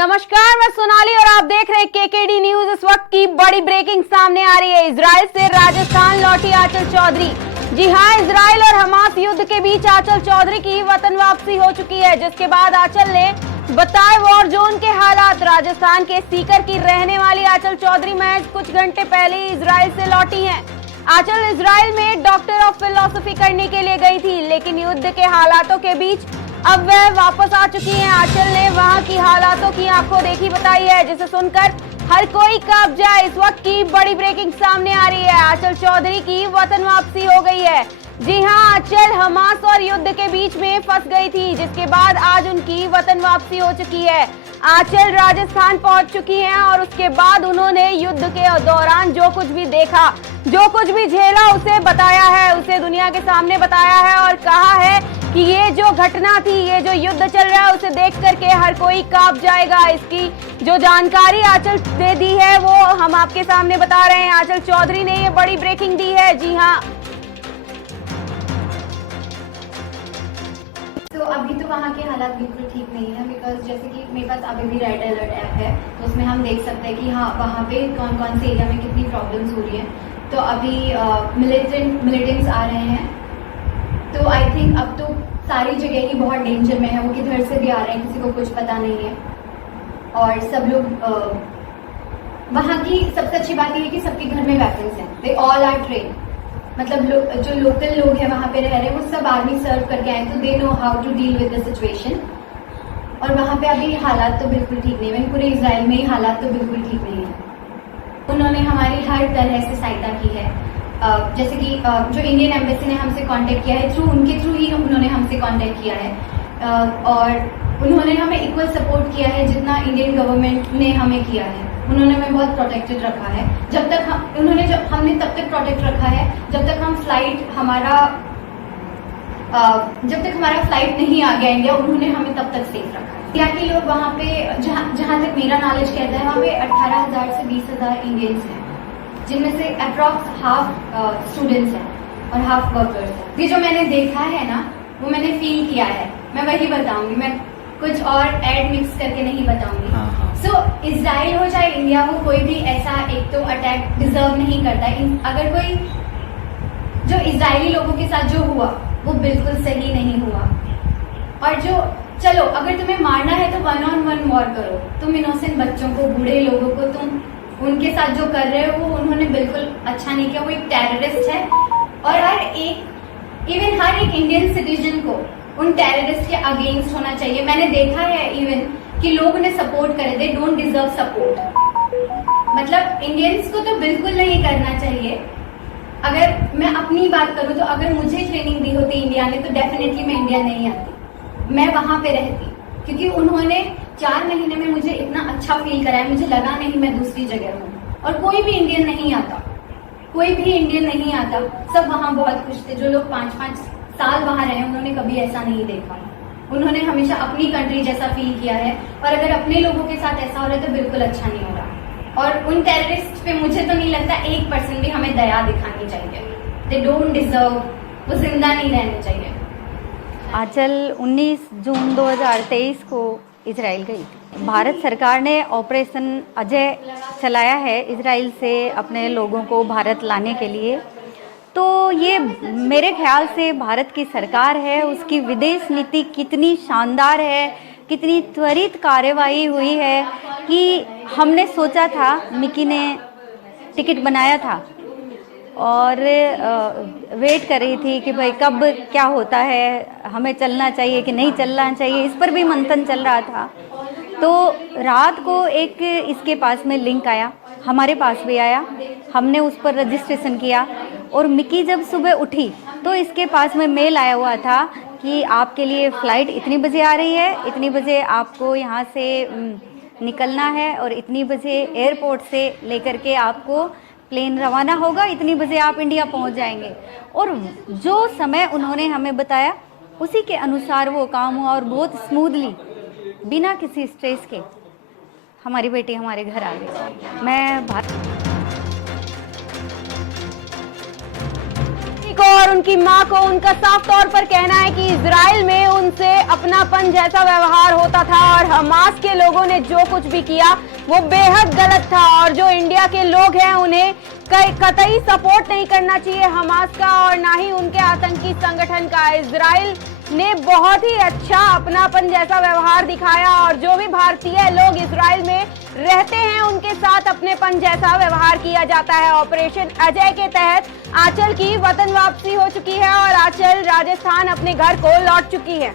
नमस्कार, मैं सोनाली और आप देख रहे हैं केकेडी न्यूज। इस वक्त की बड़ी ब्रेकिंग सामने आ रही है। इजराइल से राजस्थान लौटी आंचल चौधरी। जी हां, इजराइल और हमास युद्ध के बीच आंचल चौधरी की वतन वापसी हो चुकी है, जिसके बाद आंचल ने बताए वॉर जोन के हालात। राजस्थान के सीकर की रहने वाली आंचल चौधरी महज कुछ घंटे पहले ही इजराइल से लौटी हैं। आंचल इजराइल में डॉक्टर ऑफ फिलोसफी करने के लिए गई थी, लेकिन युद्ध के हालातों के बीच अब वह वापस आ चुकी हैं। आंचल ने वहां की हालातों की आंखों देखी बताई है, जिसे सुनकर हर कोई कांप जाए। इस वक्त की बड़ी ब्रेकिंग सामने आ रही है। आंचल चौधरी की वतन वापसी हो गई है। जी हां, आंचल हमास और युद्ध के बीच में फंस गई थी, जिसके बाद आज उनकी वतन वापसी हो चुकी है। आंचल राजस्थान पहुंच चुकी हैं और उसके बाद उन्होंने युद्ध के दौरान जो कुछ भी देखा, जो कुछ भी झेला, उसे बताया है, उसे दुनिया के सामने बताया है और कहा है कि ये जो घटना थी, ये जो युद्ध चल रहा है, उसे देख करके हर कोई कांप जाएगा। इसकी जो जानकारी आंचल ने दी है वो हम आपके सामने बता रहे हैं। आंचल चौधरी ने ये बड़ी ब्रेकिंग दी है। जी हाँ, तो अभी तो वहाँ के हालात बिल्कुल ठीक नहीं है, बिकॉज जैसे कि मेरे पास अभी भी रेड अलर्ट ऐप है, तो उसमें हम देख सकते हैं कि हाँ वहाँ पे कौन कौन से एरिया में कितनी प्रॉब्लम्स हो रही हैं। तो अभी मिलिटेंट्स आ रहे हैं, तो आई थिंक अब तो सारी जगह ही बहुत डेंजर में है। वो किधर से भी आ रहे हैं, किसी को कुछ पता नहीं है। और सब लोग वहाँ की सबसे अच्छी बात यह है कि सबके घर में वेपन्स हैं। दे ऑल आर ट्रेन, मतलब जो लोकल लोग हैं वहाँ पे रह रहे हैं, वो सब आर्मी सर्व करके आए, तो they know how to deal with the situation. और वहाँ पे अभी हालात तो बिल्कुल ठीक नहीं है। पूरे इजराइल में ही हालात तो बिल्कुल ठीक नहीं है। उन्होंने हमारी हर तरह से सहायता की है। जैसे कि जो इंडियन एम्बेसी ने हमसे कांटेक्ट किया है, उनके थ्रू ही उन्होंने हमसे कांटेक्ट किया है। और उन्होंने हमें इक्वल सपोर्ट किया है जितना इंडियन गवर्नमेंट ने हमें किया है। उन्होंने हमें बहुत प्रोटेक्टेड रखा है। हमने तब तक प्रोटेक्ट रखा है जब तक हमारा फ्लाइट नहीं आ गया इंडिया, उन्होंने हमें तब तक सेफ रखा है। इंडिया के लोग वहाँ पे जहाँ तक मेरा नॉलेज कहता है, वहाँ पे 18,000 से 20,000 इंडियंस हैं, जिनमें से अप्रॉक्स हाफ स्टूडेंट्स हैं और हाफ वर्कर्स हैं। ये जो मैंने देखा है ना, वो मैंने फील किया है, मैं वही बताऊंगी। मैं कुछ और ऐड मिक्स करके नहीं बताऊंगी। सो इजराइल हो चाहे इंडिया हो, कोई भी ऐसा एक तो अटैक डिजर्व नहीं करता। अगर कोई जो इजरायली लोगों के साथ जो हुआ वो बिल्कुल सही नहीं हुआ। और जो चलो अगर तुम्हें मारना है तो 1-on-1 वॉर करो। तुम इनोसेंट बच्चों को, बूढ़े लोगों को तुम उनके साथ जो कर रहे हो वो उन्होंने बिल्कुल अच्छा नहीं किया। वो एक टेररिस्ट है और हर एक इंडियन सिटीजन को उन टेररिस्ट के अगेंस्ट होना चाहिए। मैंने देखा है इवन कि लोग उन्हें सपोर्ट करें, दे डोंट डिजर्व सपोर्ट। मतलब इंडियंस को तो बिल्कुल नहीं करना चाहिए। अगर मैं अपनी बात करूं तो अगर मुझे ट्रेनिंग दी होती इंडिया ने, तो डेफिनेटली मैं इंडिया नहीं आती, मैं वहां पे रहती। क्योंकि उन्होंने 4 महीने में मुझे इतना अच्छा फील कराया, मुझे लगा नहीं मैं दूसरी जगह हूँ। और कोई भी इंडियन नहीं आता, कोई भी इंडियन नहीं आता। सब वहाँ बहुत खुश थे। जो लोग 5-5 साल वहाँ रहे, उन्होंने कभी ऐसा नहीं देखा। उन्होंने हमेशा अपनी कंट्री जैसा फील किया है। और अगर अपने लोगों के साथ ऐसा हो रहा है तो बिल्कुल अच्छा नहीं हो रहा। और उन टेररिस्ट पे मुझे तो नहीं लगता 1% भी हमें दया दिखानी चाहिए। दे डोंट डिजर्व, वो जिंदा नहीं रहने चाहिए। आंचल 19 जून 2023 को इजराइल गई थी। भारत सरकार ने ऑपरेशन अजय चलाया है इजराइल से अपने लोगों को भारत लाने के लिए। तो ये मेरे ख्याल से भारत की सरकार है, उसकी विदेश नीति कितनी शानदार है, कितनी त्वरित कार्यवाही हुई है कि हमने सोचा था, मिकी ने टिकट बनाया था और वेट कर रही थी कि भाई कब क्या होता है, हमें चलना चाहिए कि नहीं चलना चाहिए, इस पर भी मंथन चल रहा था। तो रात को एक इसके पास में लिंक आया, हमारे पास भी आया, हमने उस पर रजिस्ट्रेशन किया। और मिकी जब सुबह उठी तो इसके पास में मेल आया हुआ था कि आपके लिए फ़्लाइट इतनी बजे आ रही है, इतनी बजे आपको यहाँ से निकलना है और इतनी बजे एयरपोर्ट से लेकर के आपको प्लेन रवाना होगा, इतनी बजे आप इंडिया पहुँच जाएंगे। और जो समय उन्होंने हमें बताया उसी के अनुसार वो काम हुआ और बहुत स्मूथली, बिना किसी स्ट्रेस के हमारी बेटी हमारे घर आ गई। मैं को और उनकी मां को उनका साफ तौर पर कहना है कि इजराइल में उनसे अपनापन जैसा व्यवहार होता था और हमास के लोगों ने जो कुछ भी किया वो बेहद गलत था और जो इंडिया के लोग हैं उन्हें कतई सपोर्ट नहीं करना चाहिए हमास का और ना ही उनके आतंकी संगठन का। इजराइल ने बहुत ही अच्छा अपनापन जैसा व्यवहार दिखाया और जो भी भारतीय लोग इजराइल में रहते हैं उनके साथ अपनेपन जैसा व्यवहार किया जाता है। ऑपरेशन अजय के तहत आंचल की वतन वापसी हो चुकी है और आंचल राजस्थान अपने घर को लौट चुकी है।